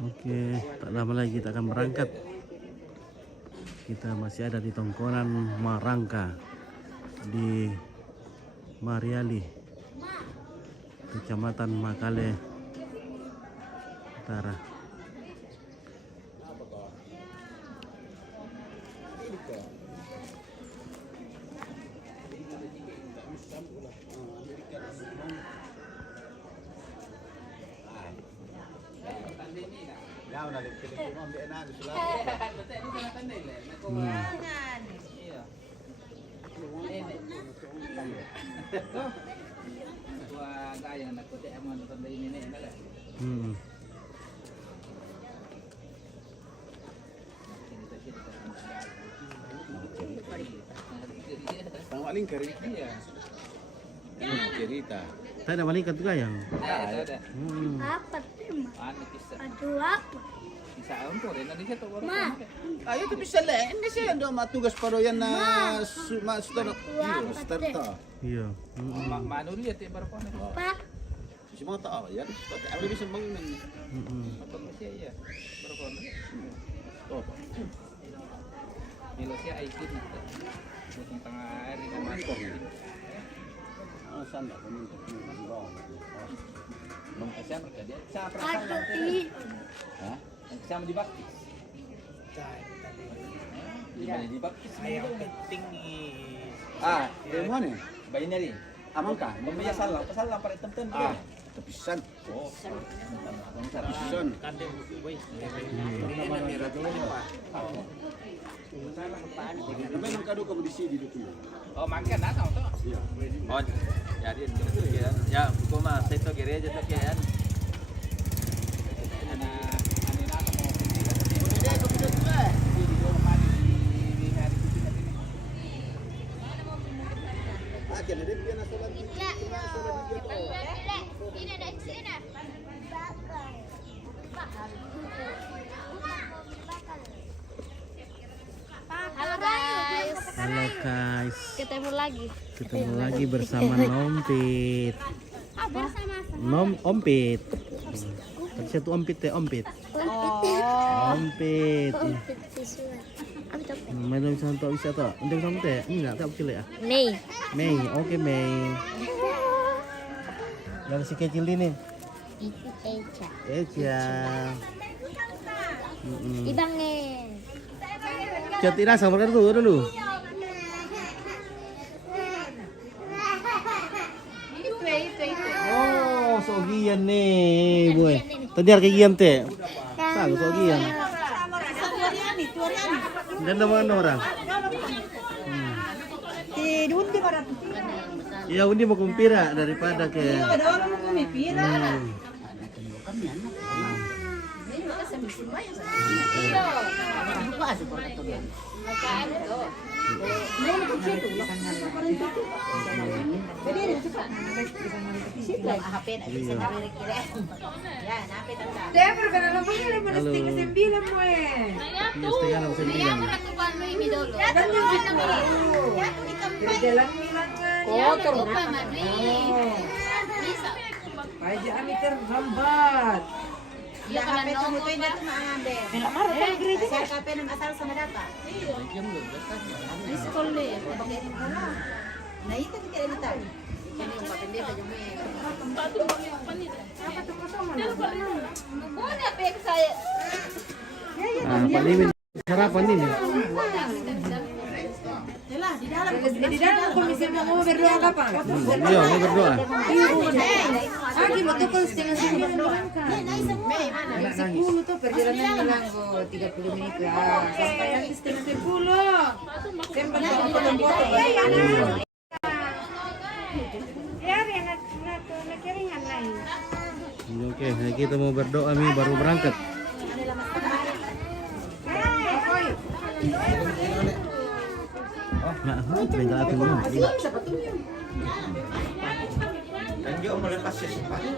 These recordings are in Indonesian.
Oke, tak lama lagi kita akan berangkat. Kita masih ada di Tongkonan Marangka di Mariali, Kecamatan Makale Utara. Malingkar iya. Cerita. Tadi ada malingkar juga yang. Ada. Apa tuh? Aduh apa? Bisa untuk Indonesia tuh baru. Ayo tuh bisa lah. Ini sih ada tugas paroyan na master. Starta. Iya. Manu lihat ya baru kan. Apa? Semua tahu ya. Tapi bisa bangun. Apa sih ya? Baru kan. Oh. Milosnya IT nih. Bukan tengah air ini masuk. Oh, sana peminta Bang Kasih mereka dia. Siapa perasaan? Hah? Sama dibaptis. Iya, dibaptis. Ayam penting nih. Dari mana? Bayi nyari. Amangka. Pemaya salah, salah pada temten. Tepisan. Oh. Tepisan. Kande boy. Ini merah dulu Pak. Tapi nang kado kamu di sini dulu. Oh, makan atau tuh? Iya. Oh, jadi ya, buku mah saya tuh kira aja tuh kan. Halo guys. Ketemu lagi. Ketemu lagi bersama Nompit. Ompit. Tadi satu ompit ya, ompit. Ompit. Main bisa untuk wisata. Untuk sama teh. Enggak, tak kecil ya. Mei. Oke, Mei. Yang si kecil ini. Eja. Ibangin. Jati rasa makan dulu. Oh, sogian nih, boy. Tadi harga giam teh. Salah sogian. Dan nama orang. Ya undi mau kumpira daripada ke. Ya kan nunggu itu itu mande. Enak marah kan gereja. Saya kape nang asal sama data. Jam 12 Di sekolah ya. Nah itu kita ini tahu. Ini umpatan dia saja me. Apa tuh kosong mana? Boleh apa yang saya? Pak Limin sarapan ini. Di dalam komisi mau berdoa apa? Iya, mau berdoa. Pagi mau tukul setengah 9 berangkat. 10 tuh perjalanan bilang 30 menit lah. Sampai nanti setengah 10. Sampai belum foto. Oke, nah kita mau berdoa nih baru berangkat. Nah, tinggal aku dulu. Dan dia melepas sesuatu.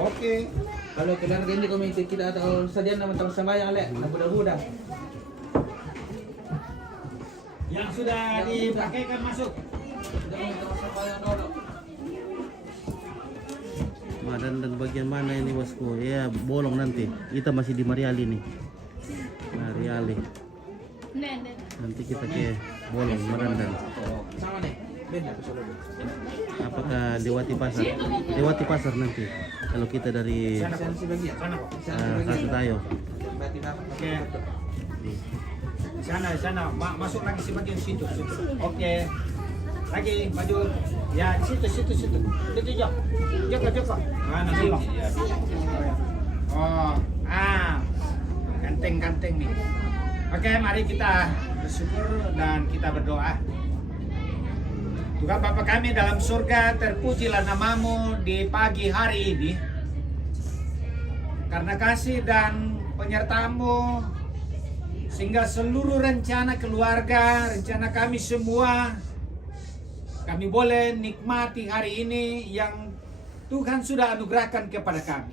Oke. Kalau keluarga ini komite kita atau saja nama teman sembahyang lek, nak budak-budak. Yang sudah dipakaikan masuk. Dan bagian mana ini bosku? Ya bolong nanti. Kita masih di Mariali nih. Mariali. Nanti kita ke bolong Madandan. Sama nih. Apakah lewati pasar? Lewati pasar nanti. Kalau kita dari Kasih Tayo. Oke. Sana. Masuk lagi si bagian situ. Oke. Lagi maju. Ya, situ. Situ jok. Jok. Mana sih? Oh, ganteng nih. Oke, mari kita bersyukur dan kita berdoa. Tuhan Bapa kami dalam surga, terpujilah namamu di pagi hari ini. Karena kasih dan penyertamu, sehingga seluruh rencana keluarga, rencana kami semua, kami boleh nikmati hari ini yang Tuhan sudah anugerahkan kepada kami.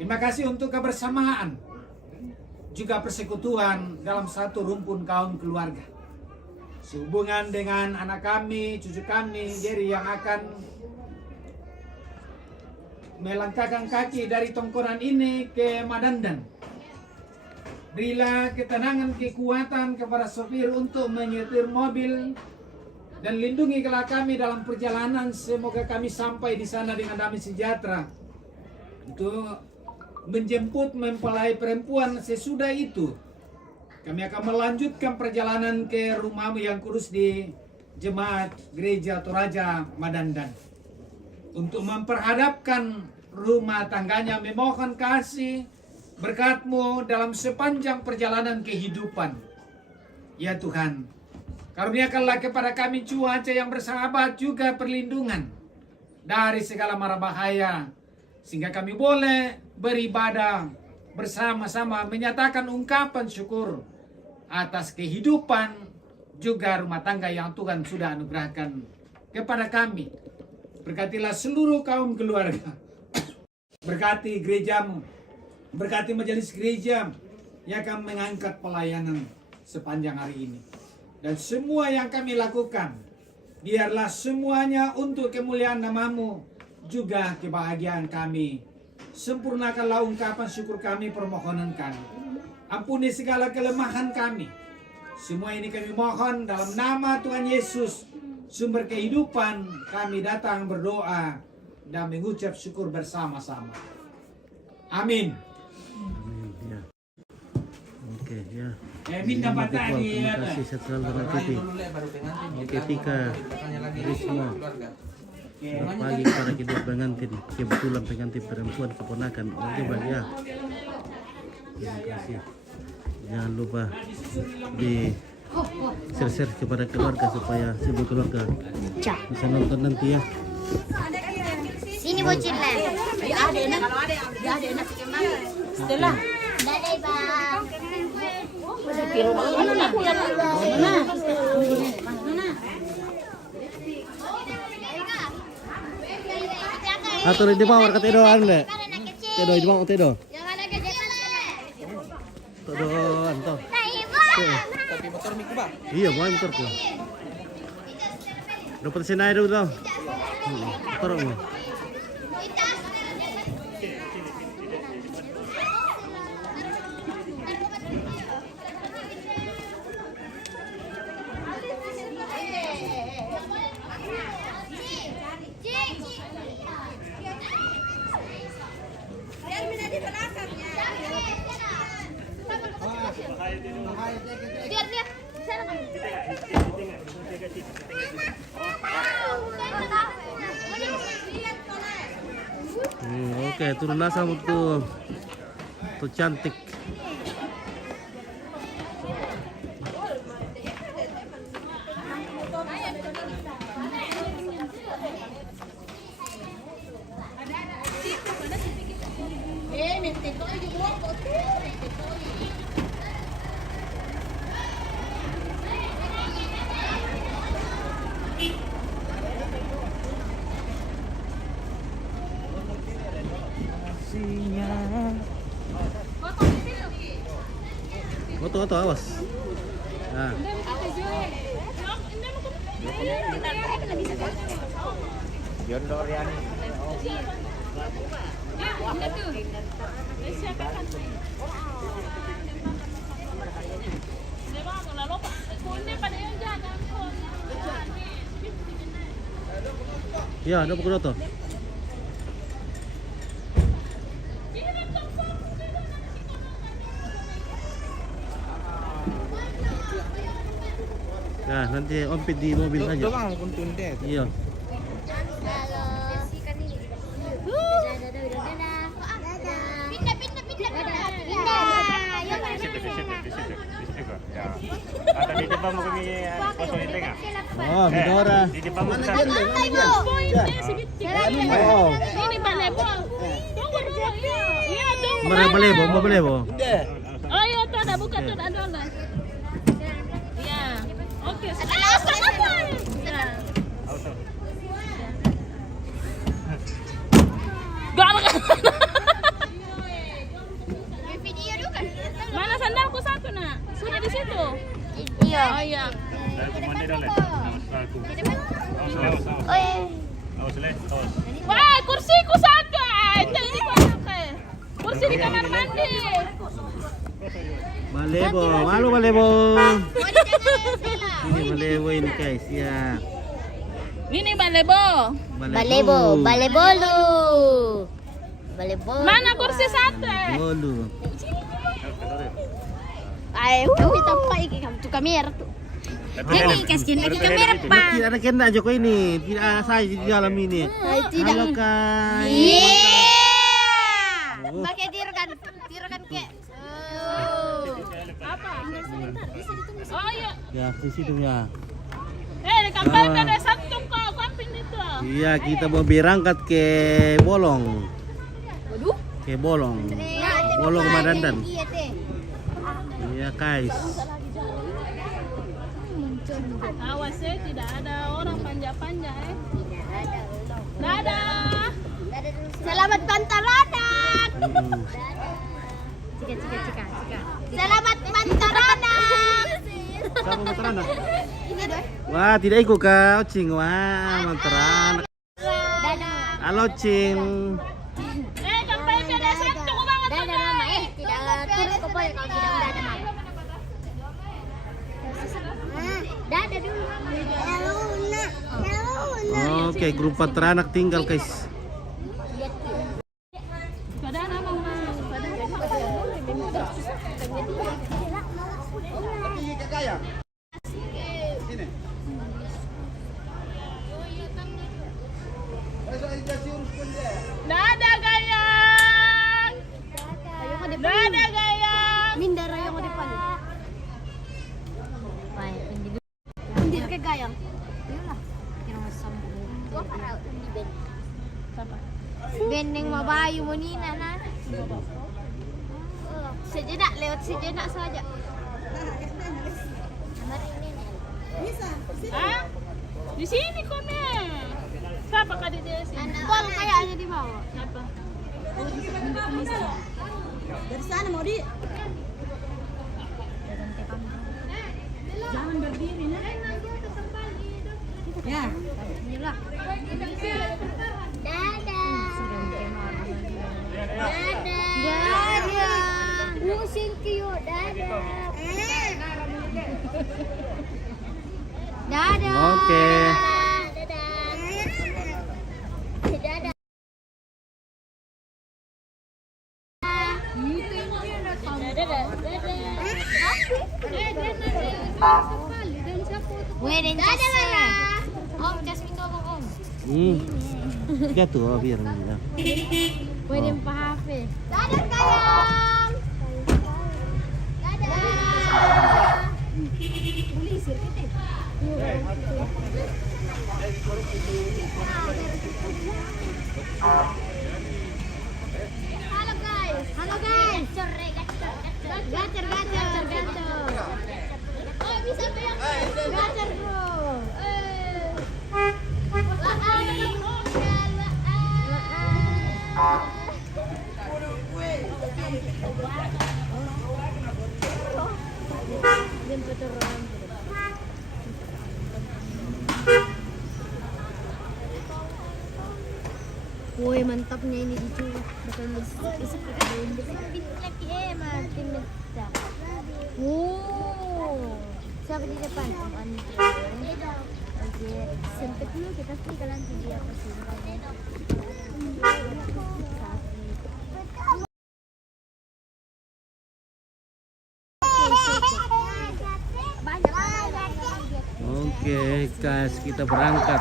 Terima kasih untuk kebersamaan, juga persekutuan dalam satu rumpun kaum keluarga. Sehubungan dengan anak kami, cucu kami, Jerry yang akan melangkahkan kaki dari tongkonan ini ke Madandan. Berilah ketenangan, kekuatan kepada sopir untuk menyetir mobil, dan lindungilah kami dalam perjalanan. Semoga kami sampai di sana dengan damai sejahtera. Untuk menjemput mempelai perempuan sesudah itu, kami akan melanjutkan perjalanan ke rumahmu yang kudus di Jemaat Gereja Toraja Madandan. Untuk memperhadapkan rumah tangganya, memohon kasih berkat-Mu dalam sepanjang perjalanan kehidupan. Ya Tuhan, karuniakanlah kepada kami cuaca yang bersahabat, juga perlindungan dari segala mara bahaya, sehingga kami boleh beribadah bersama-sama, menyatakan ungkapan syukur atas kehidupan juga rumah tangga yang Tuhan sudah anugerahkan kepada kami. Berkatilah seluruh kaum keluarga, berkati gerejamu, berkati majelis gereja yang akan mengangkat pelayanan sepanjang hari ini. Dan semua yang kami lakukan, biarlah semuanya untuk kemuliaan namamu, juga kebahagiaan kami. Sempurnakanlah ungkapan syukur kami, permohonan kami. Ampuni segala kelemahan kami. Semua ini kami mohon dalam nama Tuhan Yesus, sumber kehidupan. Kami datang berdoa dan mengucap syukur bersama-sama. Amin. Ya. Oke, ya. Minta patah Terima kasih setelah dengan TV. Ketika Risma pagi kepada kedua pengantin, kebetulan pengantin perempuan keponakan. Oke, baik ya. Terima kasih. Jangan lupa di share kepada keluarga supaya seluruh keluarga bisa nonton nanti ya. Sini bocilnya. Stella. Dadah bang. Atau di bawah kata Edo anu deh. Tedo di bawah Tedo. Tedo anto. Tapi motor miku ba? Iya, mau motor ko. Dapat sinay daw daw. Motor mo. Lihat. Sana kamu. Oke, turunlah sama tuh cantik. Foto awas. Nah. Yondor ya nih. Ya, ada pukul tuh. Nah, nanti ompit di mobil aja. Doang pun tundet. Iya. Halo. Pindah. Atau di depan mau kami kosong itu nggak? Oh, Midora. Di depan mau Apa ibu? Oh. Ini balebo. Tunggu dulu. Iya, tunggu. Mau belebo. Oh iya, tuh ada buka tuh ada online. Iya. Oke. Apa? Gak ada. Video dulu kan. Mana sandalku satu nak? Sudah di situ. Iya. Oh iya. Oh iya. Wah, kursiku satu. Jadi pakai. Kursi di kamar mandi. Malebo, halo Malebo. Oh, di sana Ini Malebo ini guys, ya. Ini balebo. Balebolu. Mana kursi satu? Bolu. Ay, kita pakai kamu kamera tuh. Jadi kasih lagi kamera pak. Tidak ada kena Joko ini, tidak saya di dalam ini. Halo Kai. Iya. Pakai tirukan ke. Apa? Oh iya. Ya, di situ ya. Di kampung ada satu kok kampung itu. Iya, kita mau berangkat ke Bolong. Ke Bolong. Bolong Madandan. Iya teh. Iya guys. Awas ya, tidak ada orang panja-panja Dadah. Selamat pantaranak. Cika. Selamat pantaranak. Siapa Mataranak? Ini doi. Wah, tidak ikut ke Ocing. Wah, Mataranak. Dadah. Halo Cing. Kampung ada satu banget. Dadah mama tidak turun ke boy kalau tidak dadah mama. Dadah dulu. Oke, grup Mataranak tinggal guys. Dadah mama. Sini. Masuk aja sih urus pun dia. Dadah Gayang. Dadah Gayang. Mindar yang di depan. Pindir ke gayang. Iyalah. Kira sambung. Gua para di band. Siapa? Band yang mabayu mo nina na. Sejenak lewat sejenak saja. Hah? Di sini kok nih. Siapa kadi di sini? Pol kayaknya di bawah. Siapa? Dari sana mau di. Jangan berdiri nah. Ya. Inilah. Dadah. Dadah. Thank you. Dadah. Dadah. Oke. Dadah. Dadah. Wedding dadah. Om, Jasmine tolong Om. Jatuh biar ya. Wedding Pak Hafiz. Dadah sayang. Dadah. Bulisir kita. Halo guys. Gacor. Oh bisa bayang. Gacor bro. dentro del ruang. Woi, mantapnya ini dijual. Betul seperti ada yang lagi makin minta. Siapa di depan? Om Andre. Oke, sempet dulu kita tinggal nanti dia pasti. Oke, guys, kita berangkat.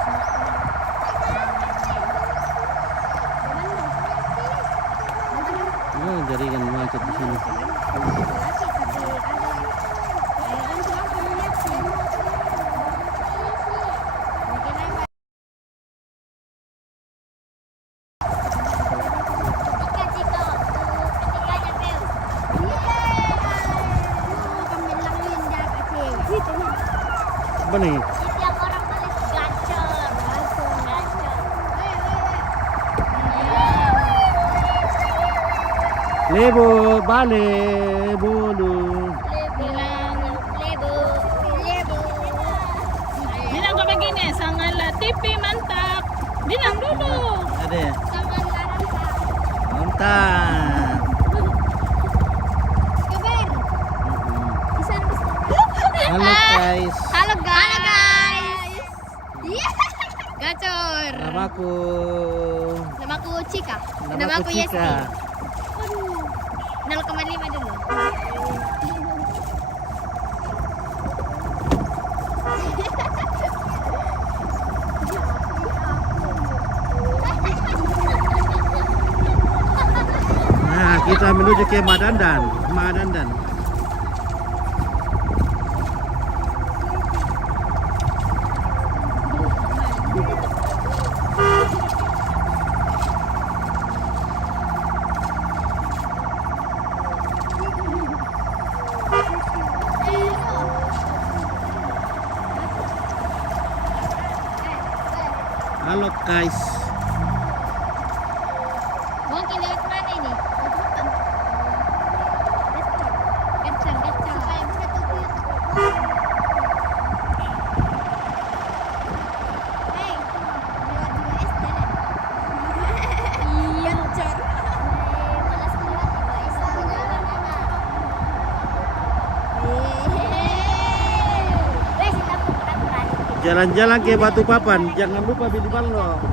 Oh, jaringan macet di sini. Apa nih? Setiap orang paling gacor, langsung gacor. Lebo, bale, bolu. Bilang, Lebo. bilang ko begini, sangala TV mantap. Bilang dulu. Ada ya? Sama larang sa. Mantap. Kabar. Isang gusto. Halo guys. Halo guys. Gacor. Namaku. Namaku Cika. Namaku Yesti. Cika. 0,5 dulu. Nah, kita menuju ke Madandan. Madandan. Halo guys. Mungkin lewat mana ini? Gacor. Supaya bisa tutup. Hey, lewat 2 SD. Iya. Gacor. Malas lewat 2 SD. Wes, kita kurang-kurang. Jalan-jalan ke Batu Papan. Jangan lupa beli balok.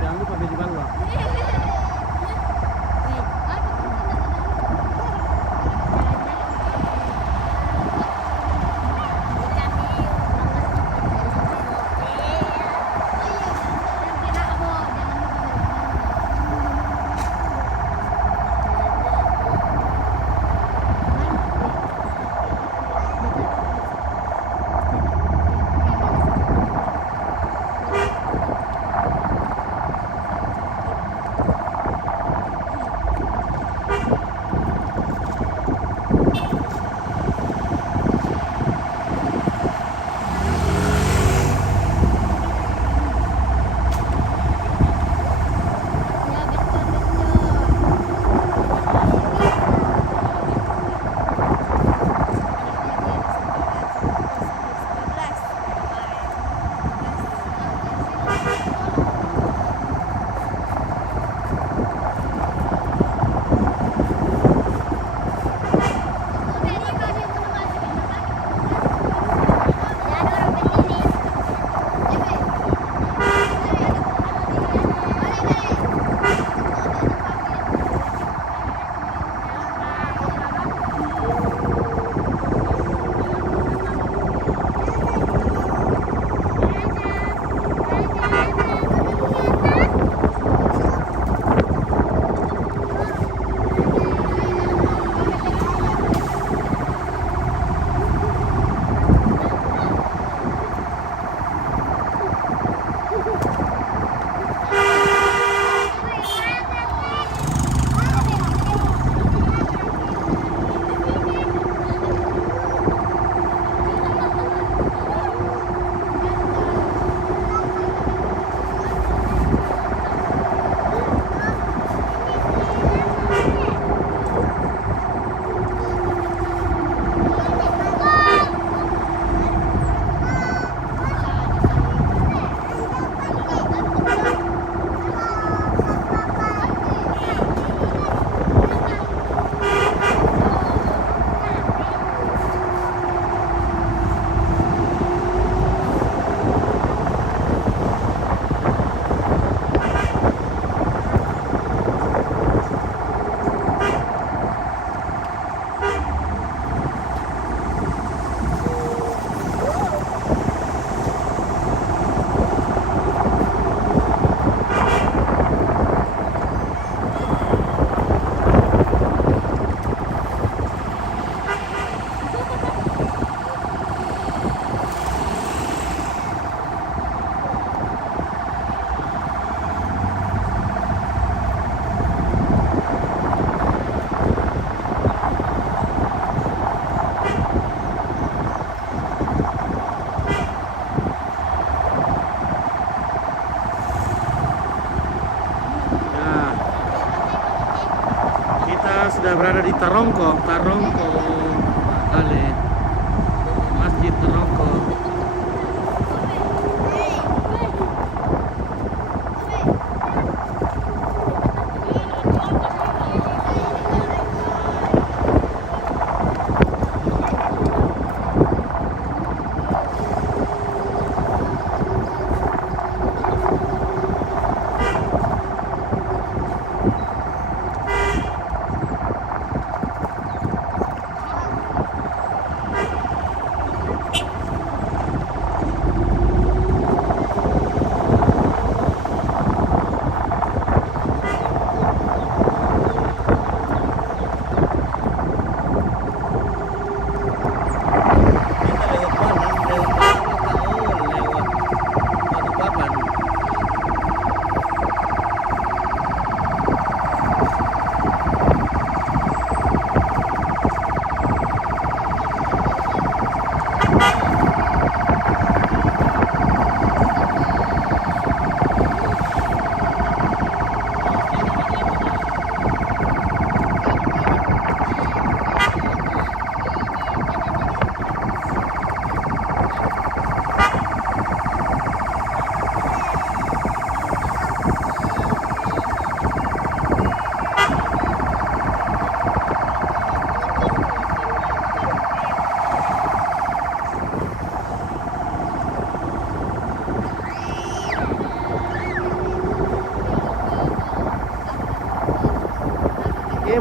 Jangan lupa beli balok. Tarongko kali. Masjid Tarongko.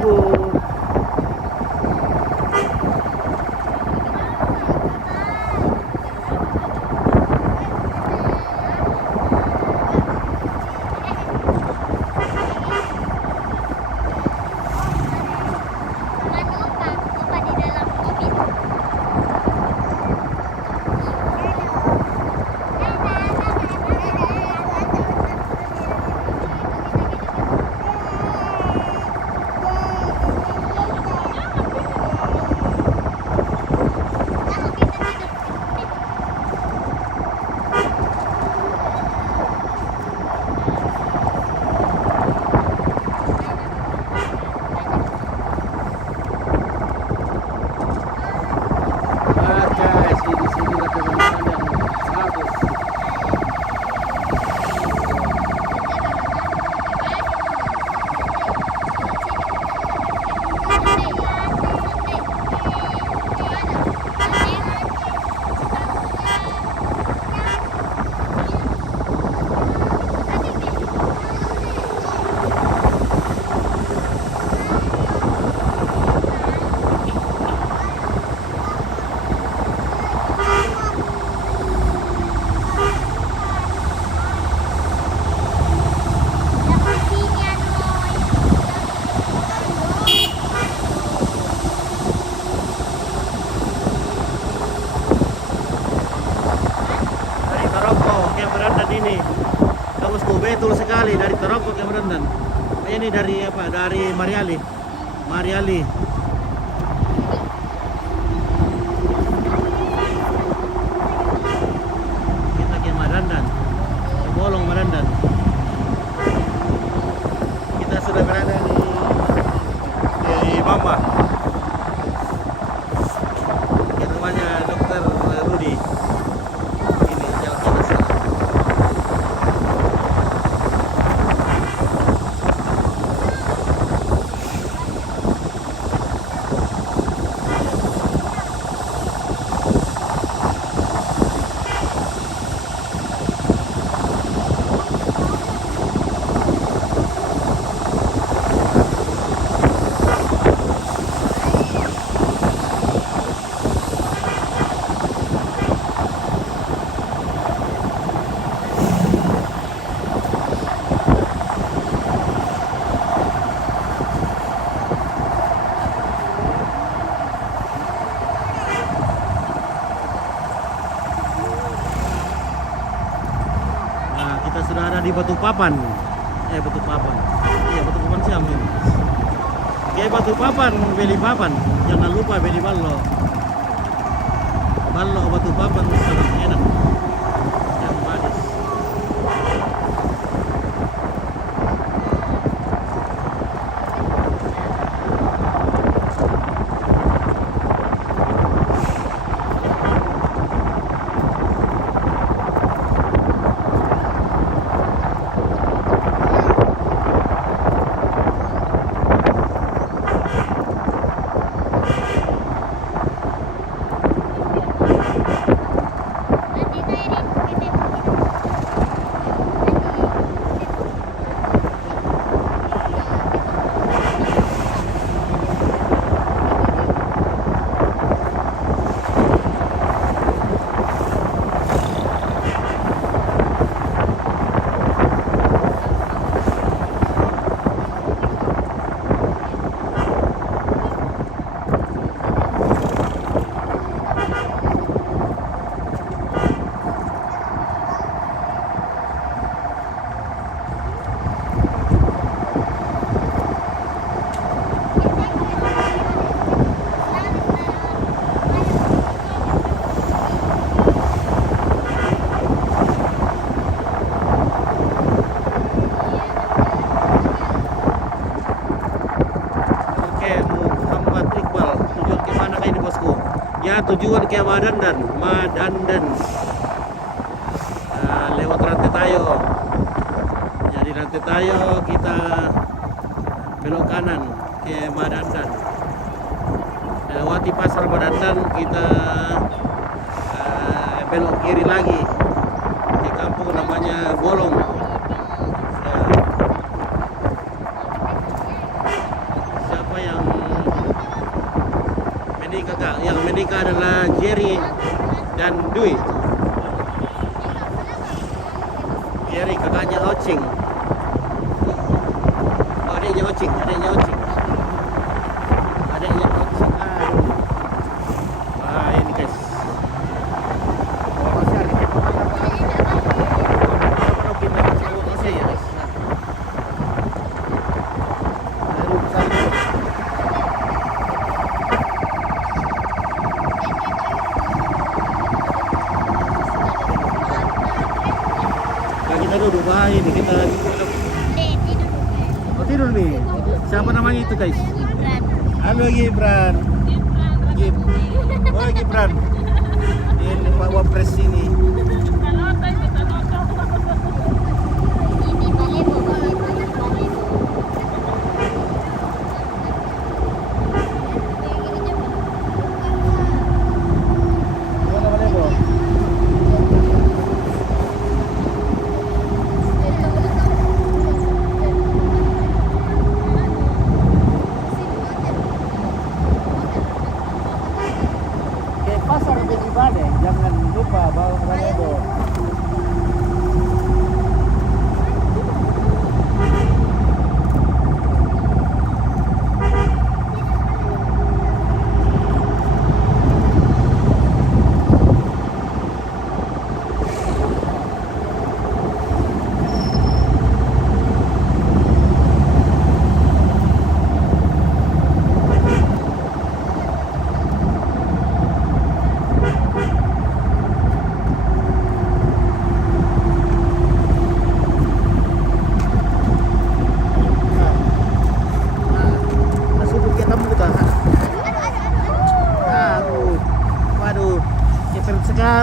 Bu. Lupa di dalam mobil. Guys, di sini ada pemandangan yang bagus. Dari Tarongko yang Merandan ini. Kamusku betul sekali dari Tarongko ke Merandan. Ini dari apa? Dari Mariali. Mariali. Kita ke Merandan. Ke Bolong Merandan. Kita sudah berada di Bamba. Ini rumahnya Dr. Rudi. Ini jalan kita sana. Nah, kita sudah ada di Batu Papan. Batu Papan. Iya, Batu Papan siam ini. Oke, Batu Papan, Beli Papan. Jangan lupa Beli Ballo. Ballo Batu Papan sangat enak. Yang manis. ya tujuan ke Madandan. Lewat Rantai Tayo. Jadi Rantai Tayo kita belok kanan ke Madandan. Lewati pasar Madandan kita belok kiri lagi di kampung namanya Bolong. Siapa yang menikah, Kak? Yang menikah adalah Jerry dan Dwi. Jerry kakaknya Ocing. Oh, adiknya Ocing. Wah, ini guys. Kita duduk, ini kita duduk. Oh, tidur nih. Siapa namanya itu guys? Halo Gibran. Oh Gibran. Ini Pak Wapres ini. Pasar Beli Bale, jangan lupa bawa Balebo.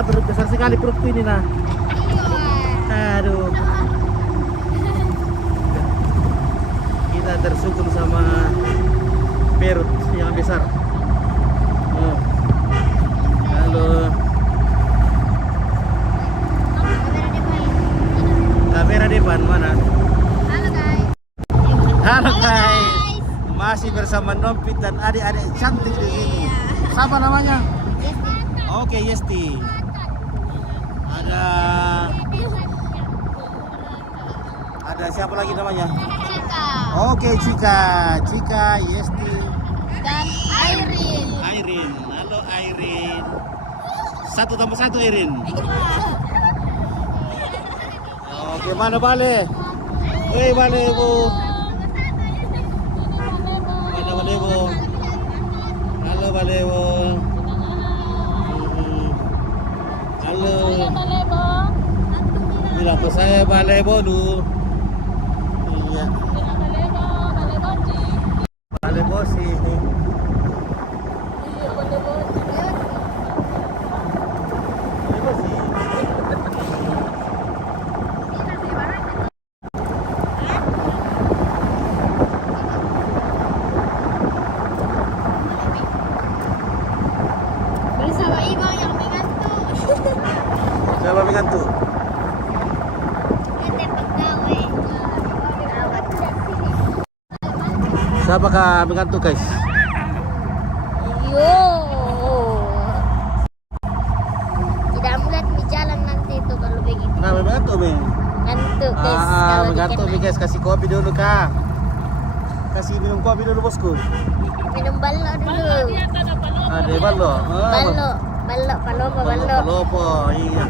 Besar sekali perutku ini nah. Aduh. Kita tersukun sama perut yang besar. Halo. Kamera depan mana? Halo guys. Masih bersama Nompit dan adik-adik cantik di sini. Siapa namanya? Oke, Yesti. Ada siapa lagi namanya? Cika. Oke, Cika, Yesti Dan Airin. Halo Airin. 1+1 Airin. Oke, mana Bale? Balebo. Mana Balebo? Halo Balebo. Halo. Bilang ke saya Balebo dulu. Iya. Balebo sih. bersama ibu yang mengantuk. Siapa mengantuk? Siapa kah mengantuk guys? Yo. Tidak melihat di jalan nanti itu kalau begitu. Kenapa mengantuk Bang? Ngantuk guys. Kalau Mengantuk nih guys, kasih kopi dulu kak. Kasih minum kopi dulu bosku. minum balok dulu. Ada balok. Palopo, iya.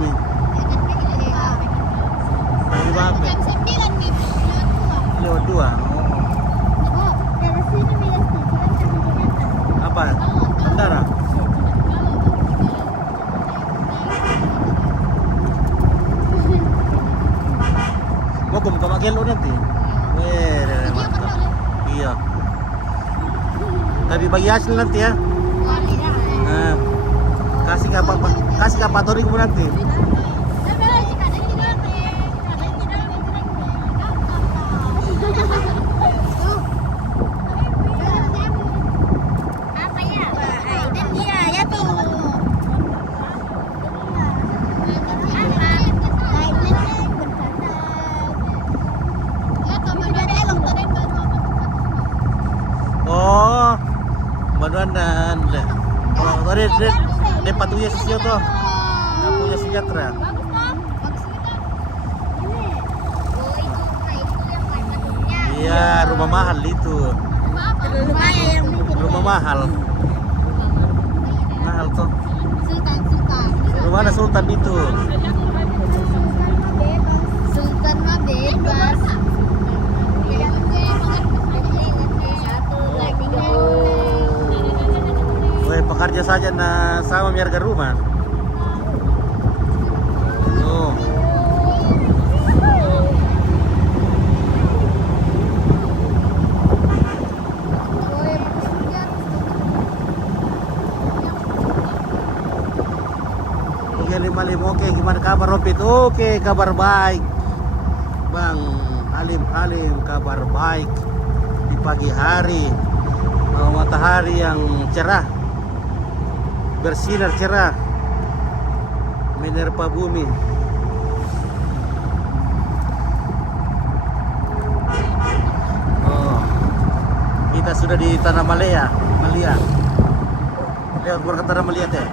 Mi? Dari Bape. Jam 9 nih. Lewat 2. Oh. Oh, dari sini bilang sih, kita bisa Apa? Bandara? Mau ke Makelo nanti? Weh, mantap. Iya. Tapi bagi hasil nanti ya. Nah, kasih apa tori kamu nanti? Apa ya? Iya, ya tuh. Oh, Bandaran. Oh, tadi dia patunya sisio tuh. Nggak punya sejahtera. Iya, rumah mahal itu. Rumah mahal. Mahal tuh. Rumah ada sultan itu. Sultan mah bebas. Weh, pekerja saja nah sama harga rumah. Tuh. Oke, 55. Oke, gimana kabar Ropit? Oke, kabar baik. Bang Halim kabar baik di pagi hari. Matahari yang cerah, bersinar cerah, menerpa bumi. Oh, kita sudah di Tanah Malia. Lewat berkat Tanah Malia teh.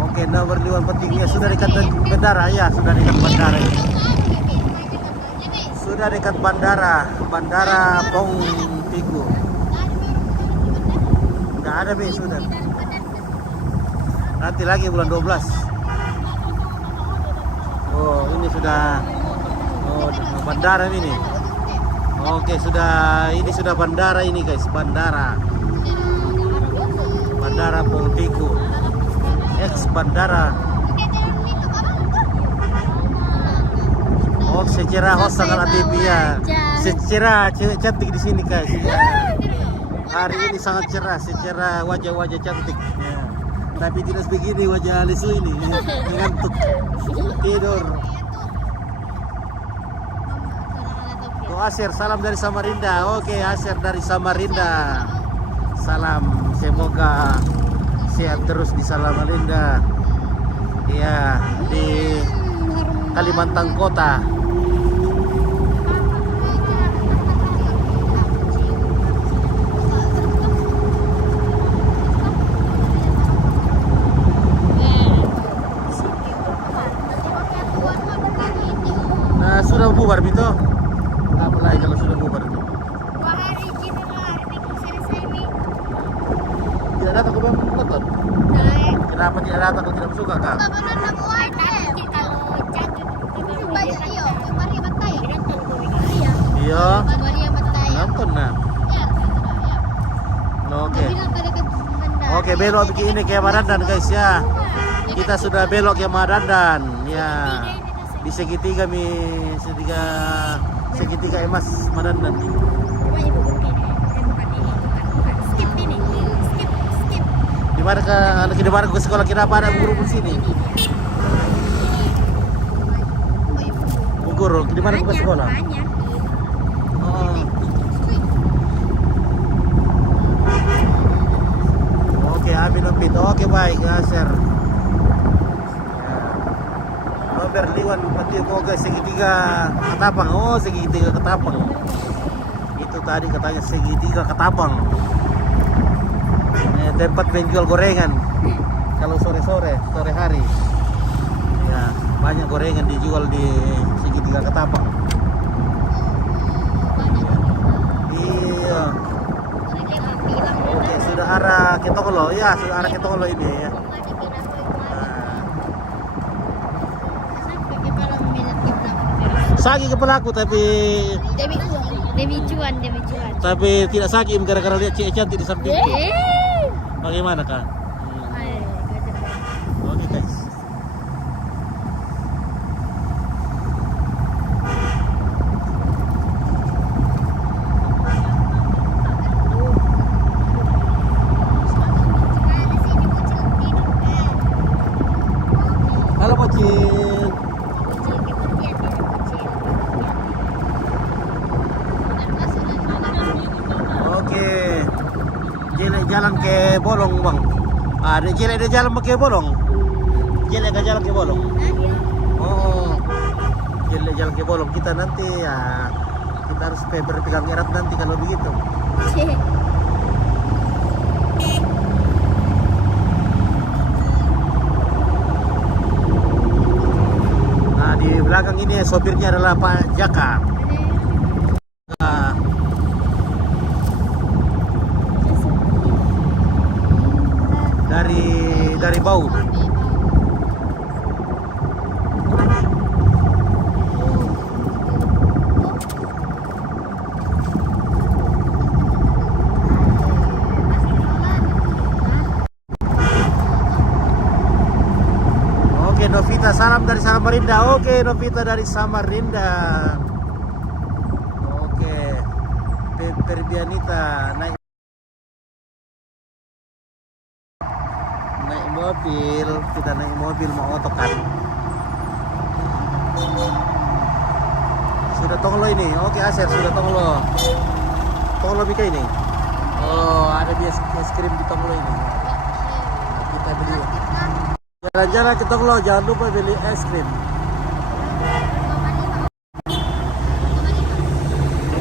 Oke, nomor 5 pentingnya sudah dekat bandara ya, sudah dekat bandara. Sudah dekat bandara Pong Tigo. Udah ada be, sudah. Nanti lagi bulan 12. Oh, ini sudah bandara ini. Oke, ini sudah bandara ini guys, bandara Pong Tigo. Ex bandara. Oh, secara host sangat aktif ya. Secara cantik di sini guys. Ya. Hari ini sangat cerah, secara wajah-wajah cantik. Ya. Tapi tidak begini wajah Lisu ini, ngantuk, tidur. Tuh Asir, salam dari Samarinda. Oke, Asir dari Samarinda. Salam, semoga sehat terus di Samarinda. Ya, di Kalimantan Kota. Nah, sudah bubar itu. Apa lagi kalau sudah bubar itu? Tidak datang ke nonton. Kenapa tidak datang? Kalau tidak suka kak? Iya. Nonton nah. Oke. Oke, belok begini ke Madandan guys ya. Kita sudah belok ke Madandan ya. Di segitiga emas Madandan. Di mana ke sekolah kita apa ada guru di sini? Guru, di mana ke sekolah? Oh. Oke, ambil lempit. Oke, baik, Asher. Robert Liwan berarti mau ke segitiga Ketapang. Oh, segitiga Ketapang. Itu tadi katanya segitiga Ketapang. Tempat menjual gorengan. Kalau sore hari. Ya, banyak gorengan dijual di segitiga Ketapang. Iya. Oke, sudah arah Ketokolo. Ya, sudah arah Ketokolo ini ya. Sakit ke pelaku tapi Demi cuan. tidak sakit gara-gara lihat cewek cantik di samping. Bagaimana kak? Oke guys. Halo bocil. Oke. Jelek jalan ke bolong bang. Ada jelek dia jalan pakai bolong. Jelek ke jalan ke bolong. Oh. Jelek jalan ke bolong kita nanti ya. Kita harus berpegang erat nanti kalau begitu. Nah di belakang ini sopirnya adalah Pak Jaka. Nah, dari bau. Oke Novita, salam dari Samarinda. Oke Novita dari Samarinda. Oke Perbianita naik mobil, kita naik mobil mau otokan. Sudah tonglo ini. Oke Aser sudah tonglo. Tonglo bika ini. Oh ada dia es krim di tonglo ini. Kita beli. Jalan-jalan ke tonglo jangan lupa beli es krim.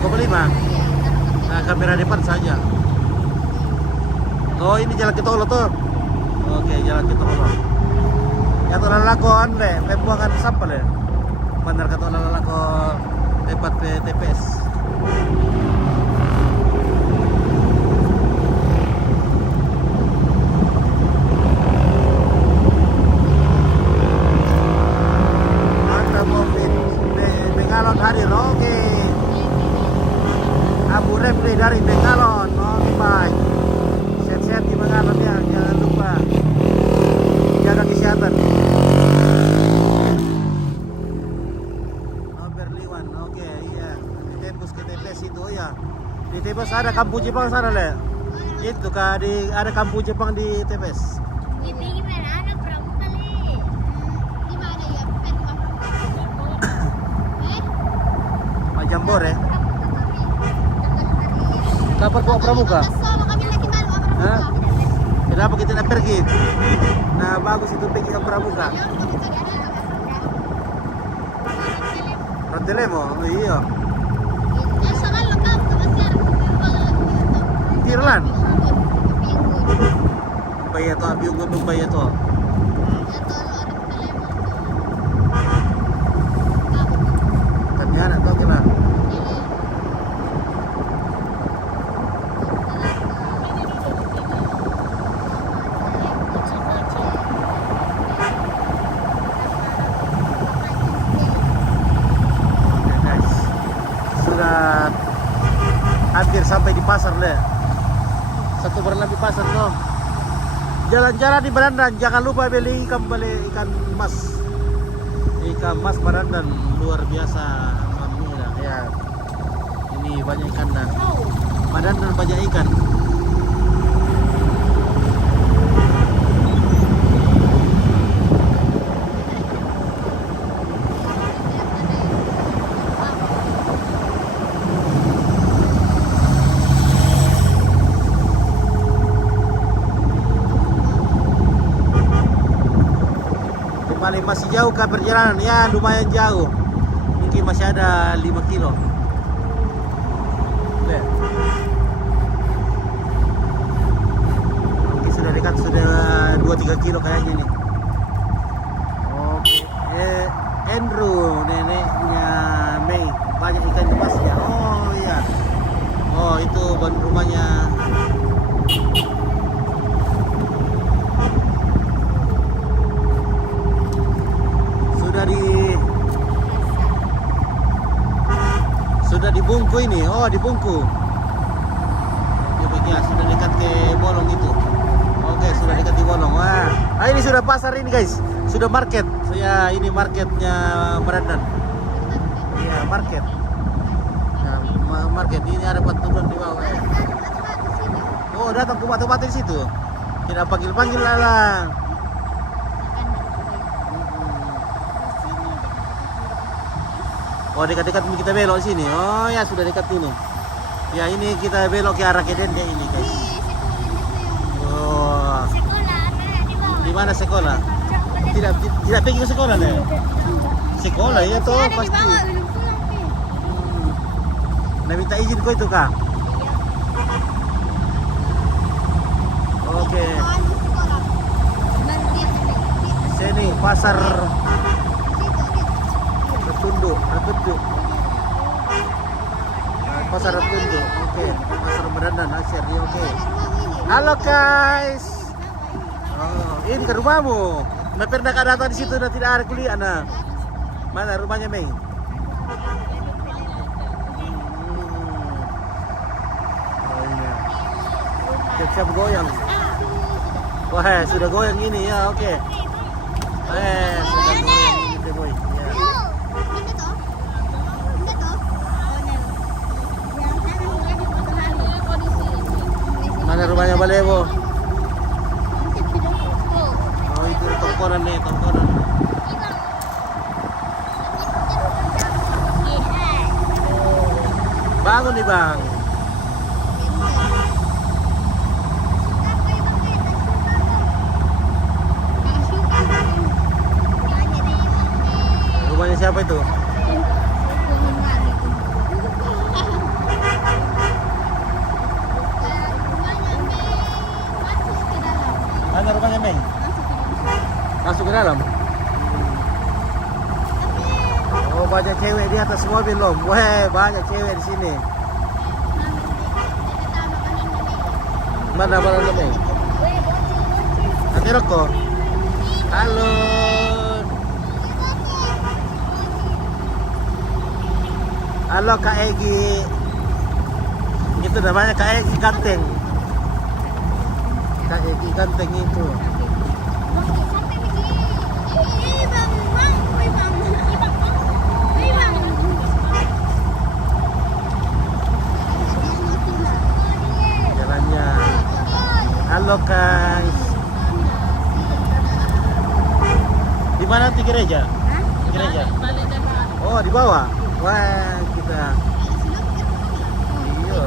2,5. Nah kamera depan saja. Oh ini jalan ke tonglo tuh. Oke, jalan kita ngomong. Ya tuh lalako ande, pembuangan sampah le. Benar kata lalako tempat TPS. Mantap mobil. Bengalon hadir, oke. Abu Refli dari Bengalon, oke baik. Sehat-sehat di Bengalon ya, jangan lupa. Jaga kesehatan. Berliwan, oke, iya. Tembus ke TPS itu ya. Di TPS ada kampung Jepang sana le. Itu kah ada kampung Jepang di TPS. Ini gimana anak pramuka le? Di mana ya? Pak Jambore. Kapan kau pramuka? Hah? Kenapa kita tidak pergi? Nah bagus itu pergi ke pramuka. Randelemo, oh, iya. Tirlan. Bayar to abiung gunung bayar to. Ternyata tahu kira. Hampir sampai di pasar le. Satu berlebih pasar no. Jalan-jalan di Barandan, jangan lupa beli ikan mas. Ikan mas Barandan luar biasa alhamdulillah ya. Ini banyak ikan dan Barandan banyak ikan. Masih jauh kah perjalanan? Ya lumayan jauh. Mungkin masih ada 5 kilo. Mungkin sudah dekat, sudah 2-3 kilo kayaknya nih. Oke. Andrew, neneknya Mei. Banyak ikan di pasnya. Oh iya. Oh itu rumahnya. Bungku ini. Oh, di Bungku. Di bagian sudah dekat ke Bolong itu. Oke, sudah dekat di Bolong. Wah, ini sudah pasar ini guys. Sudah market. Ya, ini marketnya Merandan. Iya, market. Nah, market ini ada patulan di bawah. Oh, datang ke batu-batu di situ. Tidak panggil-panggil lah. Oh, dekat-dekat kita belok sini. Oh ya, sudah dekat ini. Ya, ini kita belok ke arah Kedende ini guys. Oh, Sekolah, di bawah. di mana sekolah? Tidak pergi ke sekolah deh. Sekolah ya toh Ada di pasti. bawah, belum pulang ke. Nah, minta izin kau itu kak. Oke, Sekolah. Baru dia sini pasar situ. Retundu. Pasar Retundu. Oke, pasar Merandan Asyir. Ya, oke. Halo guys. Oh, ini ke rumahmu. Nah, pernah kak datang di situ dan tidak ada kuliah nah. Mana rumahnya Mei? Oh iya. Siap goyang. Wah, sudah goyang ini ya, oke. Sudah goyang ini boy. Ya. Mana rumahnya Balewo? Oh, itu tongkonan nih, tongkonan. Bangun nih bang. Rumahnya siapa itu? Mana rumahnya Mei? Masuk ke dalam? Oh, banyak cewek di atas mobil loh. Wah, banyak cewek di sini. Mana barangnya Mei? Nanti rokok. Halo. Halo Kak Egi. Itu namanya Kak Egi Ganteng. Kak Egi Ganteng itu. Jalannya. Halo guys. Di mana nanti gereja? Gereja. Oh, di bawah. Wah, kita. Iya.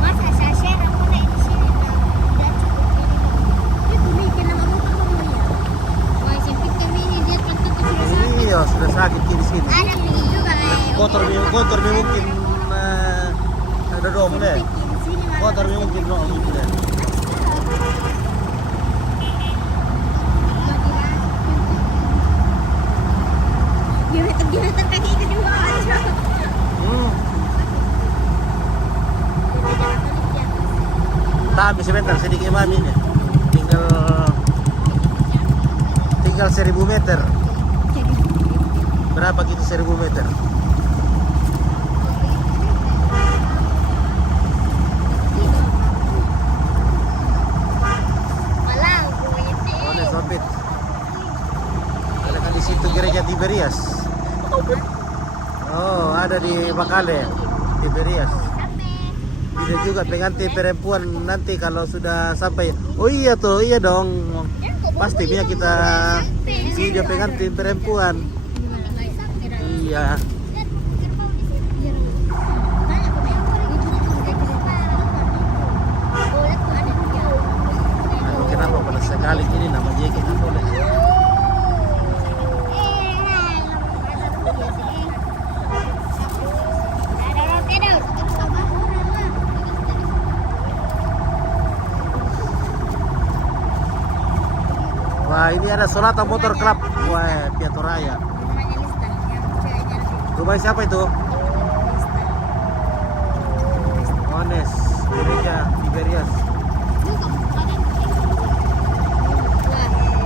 Masa saya share aku naik di sini tidak cukup ini. Itu bikin nama muka kamu ya. Wah, saya pikir ini dia tentu sudah sakit. Iya, sudah sakit di sini. Ada pilih juga Kotor mungkin ada dom deh. di sini malah. Kotor mungkin dom deh. Gemeter kaki itu juga aja. Tapi sebentar sedikit mami nih. Tinggal 1000 meter. Berapa gitu 1000 meter? Malang, Boleh sopit. Ada kan di situ gereja Tiberias. Oh, ada di Bakale, Tiberias. Bisa juga pengantin perempuan nanti kalau sudah sampai. Oh iya tuh, iya dong. Pastinya kita video pengantin perempuan. Iya. Aduh, kenapa pada sekali ini nama dia kita boleh. Wah, ini ada Sonata Motor Club. Wah, Piatu Raya. Rumah siapa itu? Ones, gereja Tiberias.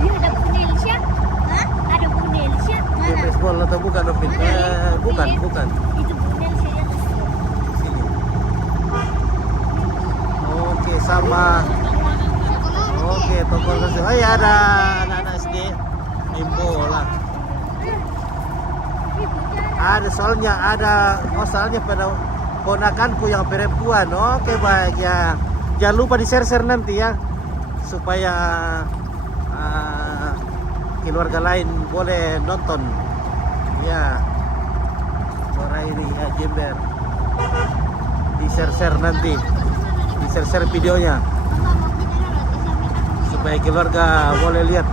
Ini ada bunil siya? Hah? Ada bunil siya? Itu baseball atau bukan Novin? Bukan. Itu bunil siya di atas. Sini. Oke, sama. Oke, toko kasih. Oh ya, ada anak-anak SD main bola. Ada soalnya pada ponakanku yang perempuan. Oke, baik ya. Jangan lupa di-share nanti ya supaya keluarga lain boleh nonton. Ya. Suara ini ya Jember. Di-share nanti. Di-share videonya supaya keluarga boleh lihat.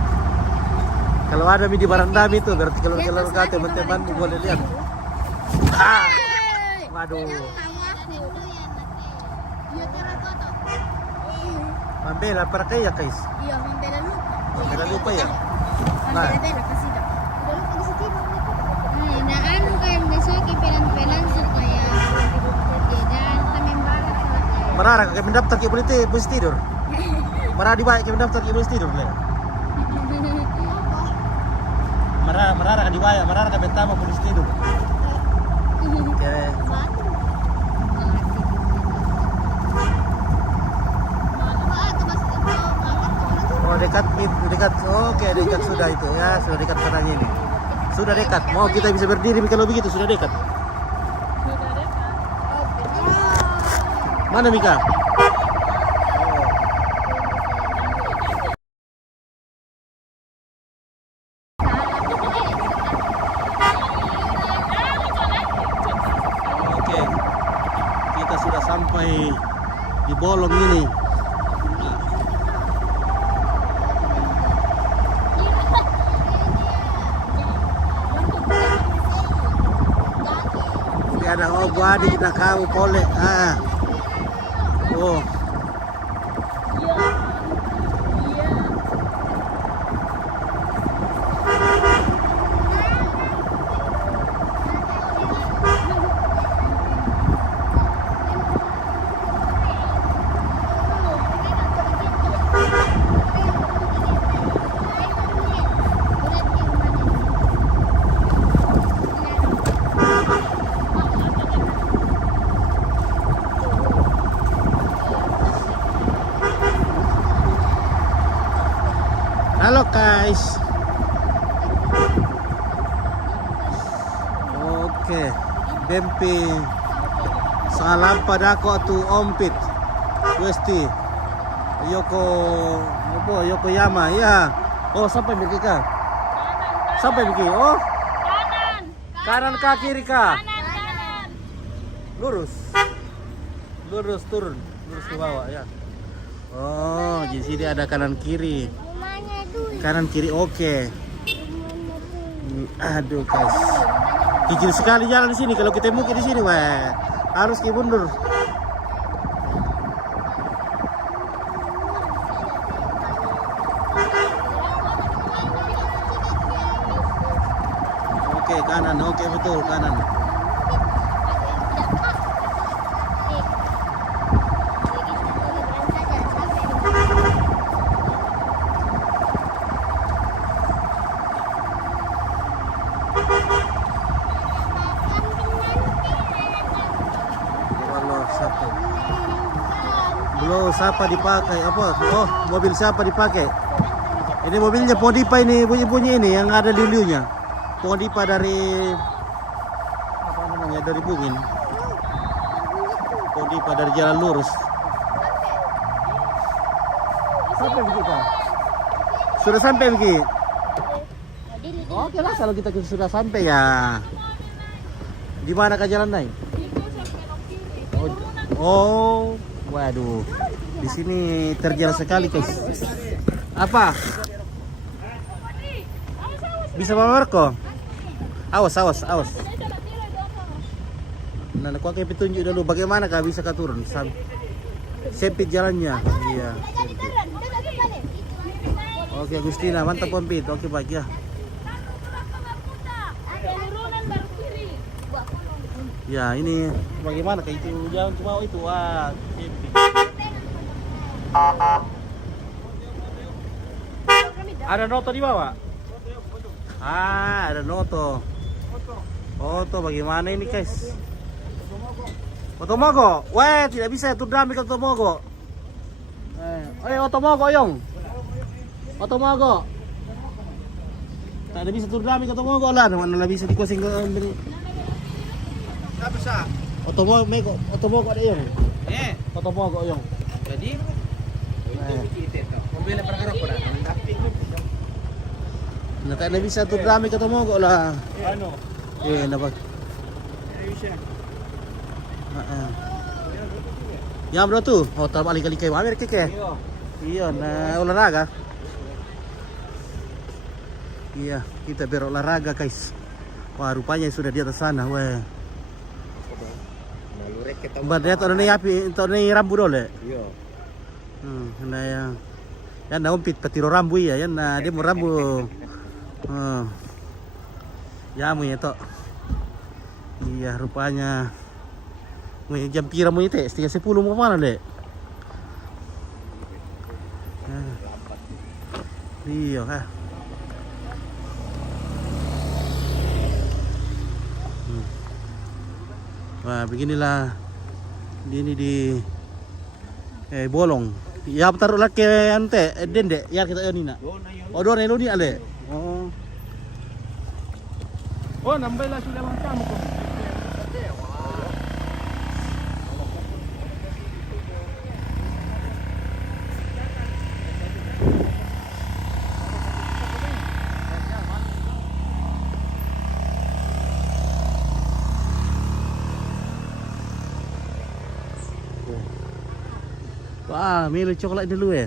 Kalau ada di barandam itu berarti keluarga teman-teman boleh lihat. Waduh. Mambela para kaya guys. Iya, Mambela lupa ya. Nah, kasi dah. Udah lupa di situ. Na ano kayo besok ipelan-pelan supaya dan kami barat sa marara kayak mendaftar ke boleh tidur. Marara dibayar kayak mendaftar ke boleh tidur le. Marara ka dibayar, marara ka bentama boleh tidur. Oke. Oh dekat. Oke, dekat sudah itu ya, sudah dekat kanannya ini. Sudah dekat. Mau kita bisa berdiri kalau begitu sudah dekat. Mana Mika? Oke. Kita sudah sampai di bolong ini. Ada gua di nakau pole. Oh. Halo guys. Oke, Bempi salam padako tu Ompit Westi Yokoyama ya. Oh sampai begini kah? Sampai begini. Oh kanan kah kiri kah? Lurus turun lurus ke bawah ya. Oh di sini ada kanan kiri. Kanan kiri oke. Aduh guys. Kecil sekali jalan di sini kalau kita mungkin di sini wah. Harus ke mundur. Oke, kanan. Oke, betul kanan. Belum siapa dipakai apa? Oh, mobil siapa dipakai? Ini mobilnya Podipa ini bunyi-bunyi ini yang ada liliunya. Podipa dari apa namanya? Dari Bungin. Podipa dari jalan lurus. Sampai begitu. Sudah sampai begitu. Oke lah kalau kita sudah sampai ya. Di mana ke jalan naik? Oh, waduh. Di sini terjal sekali, guys. Apa? Bisa bawa Marco? Awas. Nah, aku akan petunjuk dulu bagaimana kah bisa turun. Sempit jalannya. Iya. Sempit. Oke, Agustina, mantap Pompit. Oke, baik ya. Ya, ini bagaimana kah itu jalan ke bawah itu? Wah, sempit. Ada noto di bawah? Ah, ada noto. Foto bagaimana ini guys? Otomogo, weh tidak bisa itu drama ke otomogo. Otomogo yong. Otomogo. Tak ada bisa tur drama ke otomogo lah, mana bisa dikosing ke beli. Siapa sa? Otomogo ada yong. Otomogo yong. Jadi mobilnya perkara apa dah? Tapi Nah, tak ada bisa tur drama ke otomogo lah. ano? Napa? Bisa. Ya bro tuh, hotel balik kali kayak Amerika kayak. Iya, nah olahraga. Iya, kita berolahraga guys. Wah rupanya sudah di atas sana, weh. Badannya tahun ini api, tahun ini rambu dole. Iya. Nah ya umpit petiro rambu ya, nah dia mau rambu. Ya mu ya tok. Iya rupanya. Jam pira mo ite, 10 mo mana le? Iya kah? Wah beginilah ini di bolong. Ya taruh lagi ante dende ya kita ini nak. Oh do ini ale. Oh. Oh, nambah lah sudah macam tu. Wah, milih coklat dulu ya.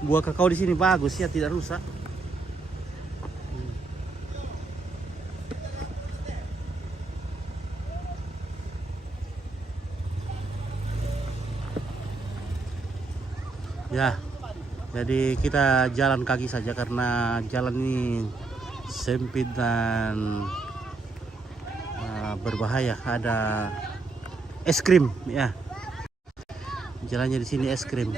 Buah kakao di sini bagus ya, tidak rusak. Ya, jadi kita jalan kaki saja karena jalan ini sempit dan berbahaya. Ada es krim ya. Jalannya di sini es krim.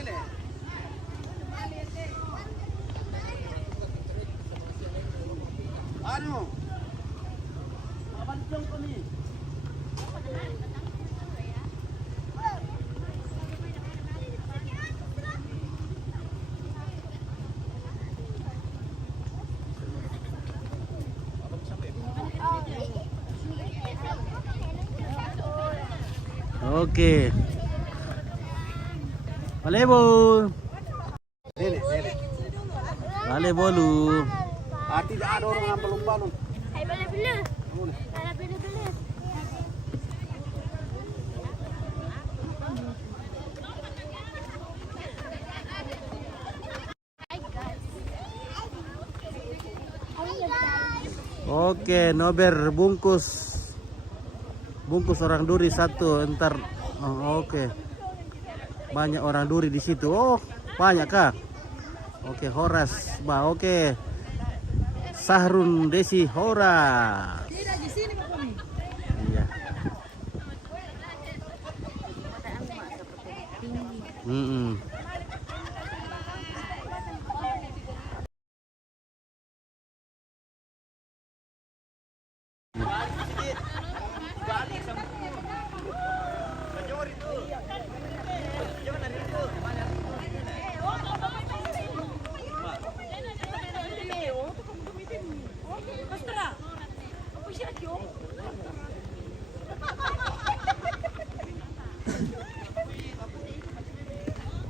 Oke. Malebo. Malebo lu. Tidak ada orang yang belum. Ay, bala-bala. Bala-bala. Oke, nober bungkus orang duri satu, entar. Oke. Banyak orang duri di situ. Oh, banyak kah? Oke, Horas. Oke. Sahrun Desi Horas. Tidak di sini Pak Kami. Iya.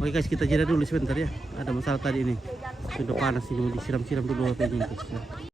Oke guys, kita jeda dulu sebentar ya. Ada masalah tadi ini. Sudah panas ini, mau disiram-siram dulu apa ini guys.